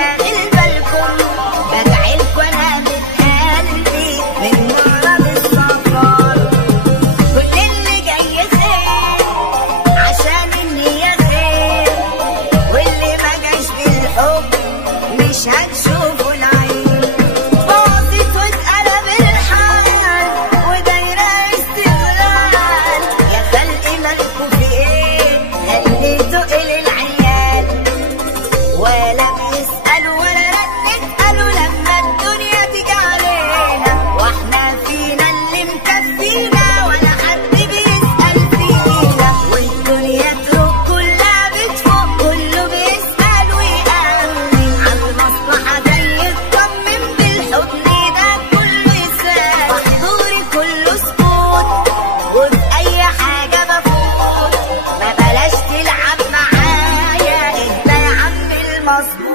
شاغل بالكم، بدعيلكوا انا من قلبي من مغرب السفر. كل اللي جاي خير عشان النية خير، واللي ما جاش بالحب مش هتشوفوا العين. باظت واتقلب الحال ودايرة استغلال، يا خلقي مالكوا في ايه خليتوا العيال؟ ولا بيسألوا ولا نسألوا لما الدنيا تيجي علينا، واحنا فينا اللي مكفينا ولا حد بيسأل فينا. والدنيا تروح كلها بتفوق، كله بيسأل ويأمن عالمصلحة زي يطمن بالحضن ده كله يسال. وحضوري كله سكوت وفي أي حاجة بفوت، ما بلاش تلعب معايا اهدى يا عم المظبوط.